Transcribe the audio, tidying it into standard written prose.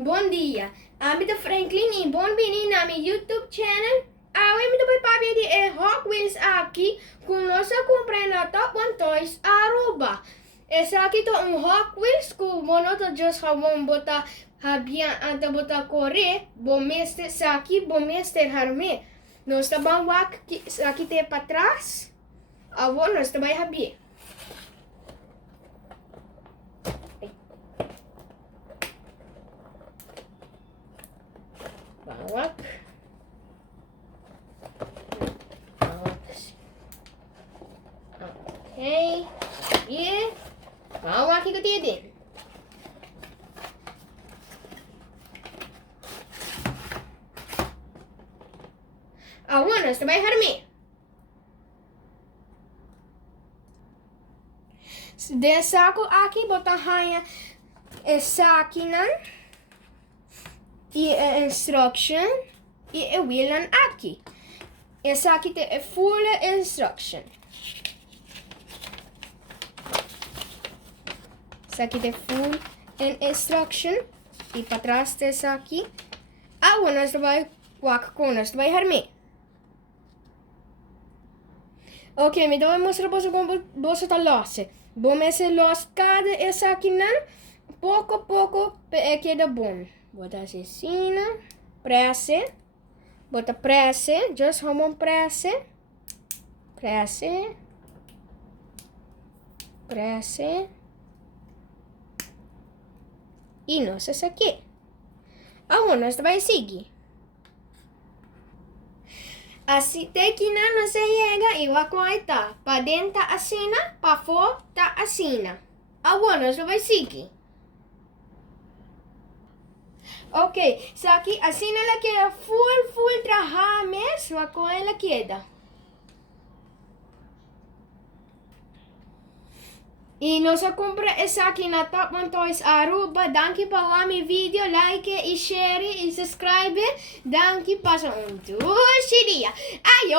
Bom dia, I'm the Franklin e bem-vindo na meu YouTube channel. Hoje eu vou falar de Hot Wheels aqui com nossa companhia Top One Toys Aruba. Esse aqui é Hot Wheels que nós just vamos botar habian anta botar correr, bom mestre aqui, bom mestre harme. Nós vamos aqui tem para trás. Agora nós vamos habian. Bawak. Okay. Yeah. Bawak ikut din. Awan, sabay harmi. Dessa ako aqui botar raia essa aqui nan. E a instruction e a wheel aqui. Essa aqui tem a full instruction. Essa aqui tem full instruction. E para trás dessa aqui. Agora nós vamos vai harme. Ok, me dá mostrar como você está losse. Vamos ser losse cada essa aqui não. Pouco a pouco queda bom. Bota assim, presse, bota presse, just vamos presse, presse, presse, e nós essa aqui. Agora nós vai seguir. Assim tem que não se chega e vai cortar. Para dentro tá assim, para fora tá assim. Agora nós vai seguir. Ok, so aqui assim ela queda full trabalhar mesmo com ela queda. E nós compra essa aqui na Top One Toys Aruba. Danke para o meu vídeo, like e share e subscribe. Danke para um dia. Ayo!